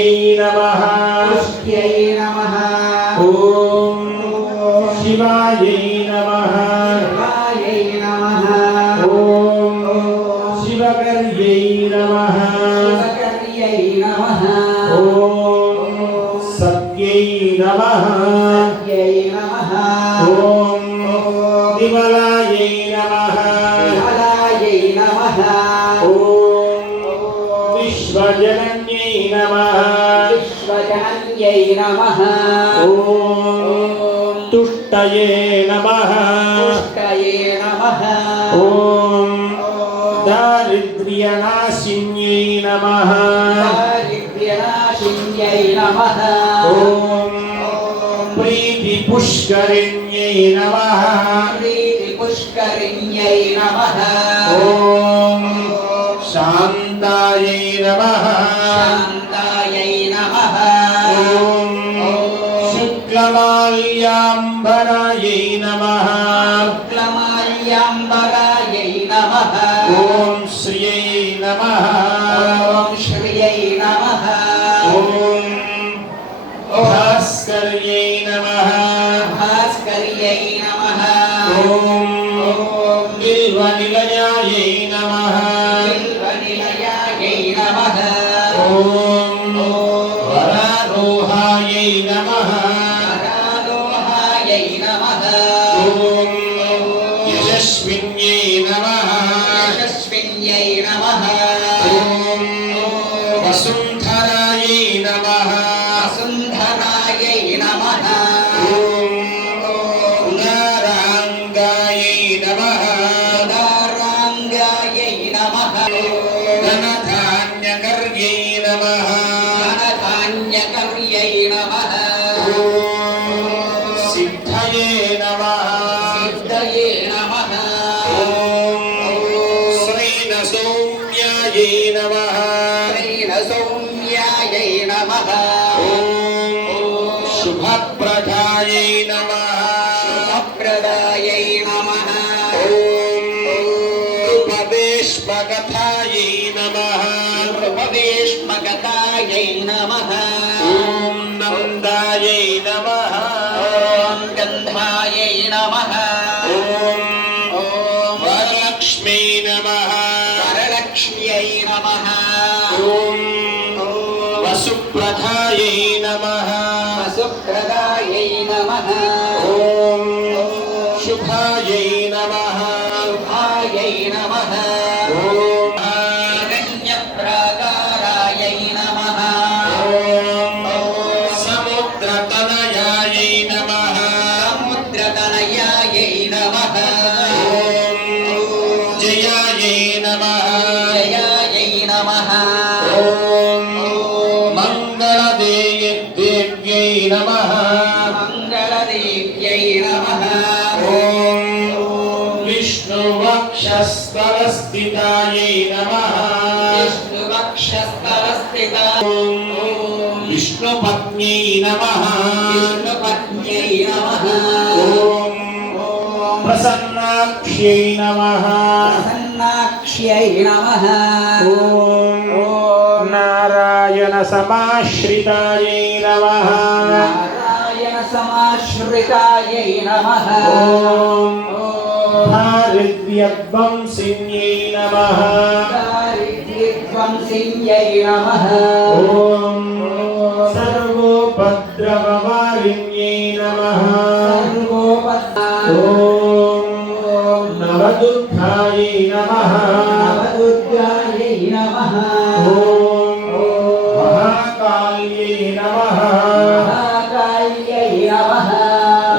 नमः पुष्यै नमः ॐ शिवायै नमः शिवायै नमः ॐ शिवकर्यै नमः शिवकर्यै नमः ॐ सत्यै नमः सत्यै नमः ॐ विमलायै नमः विमलायै नमः ॐ विश्वजनन्यै नमः विश्वजनन्यै नमः ॐ तुष्टये नमः तुष्टये नमः ॐ दारिद्र्यनाशिन्यै नमः दारिद्र्यनाशिन्यै नमः ॐ प्रीतिपुष्करिण्यै नमः प्रीतिपुष्करिण्यै नमः ॐ शान्तायै नमः शान्तायै नमः ॐ शुक्लमाल्याम्बरायै नमः शुक्लमाल्याम्बरायै नमः ॐ श्रियै नमः ॐ श्रियै नमः ॐ भास्कर्यै नमः भास्कर्यै नमः ॐ बिल्वनिलयायै नमः बिल्वनिलयायै नमः ॐ वरारोहायै नमः वरारोहायै नमः ॐ यशस्विन्यै नमः यशस्विन्यै नमः ॐ वसुन्धरायै नमः वसुन्धरायै नमः ॐ उदाराङ्गायै नमः उदाराङ्गायै नमः धनधान्यकर्यै नमः धनधान्यकर्यै नमः ॐ सिद्धये नमः सिद्धये नमः ॐ श्रीनसौम्यायै नमः श्रीनसौम्यायै नमः ॐ शुभप्रदायै नमः शुभप्रदायै नमः ॐ रूपवेश्मकथायै नमः रूपवेश्मकथायै नमः ॐ नन्दायै नमः ॐ गन्धायै नमः ॐ ॐ वरलक्ष्म्यै नमः वरलक्ष्म्यै नमः ॐ वसुप्रदायै नमः वसुप्रदायै नमः ॐ शुभायै नमः शुभायै नमः ॐ हिरण्यप्राकारायै नमः ॐ समुद्रतनयायै नमः समुद्रतनयायै नमः ॐ जयायै नमः जयायै नमः ॐ मङ्गलदेव्यै नमः मङ्गलदेव्यै नमः ॐ विष्णुवक्षस्थलस्थितायै नमः विष्णुवक्षस्थलस्थिता ॐ विष्णुपत्न्यै नमः विष्णुपत्न्यै नमः ॐ प्रसन्नाक्ष्यै नमः प्रसन्नाक्ष्यै नमः ॐ नारायणसमाश्रितायै नमः नारायणसमाश्रितायै नमः ॐ दारिद्र्यध्वंसिन्यै नमः दारिद्र्यध्वंसिन्यै नमः ॐ सर्वोपद्रववारिण्यै नमः ॐ नवदुर्गायै नमः नवदुर्गायै नमः ॐ महाकाल्यै नमः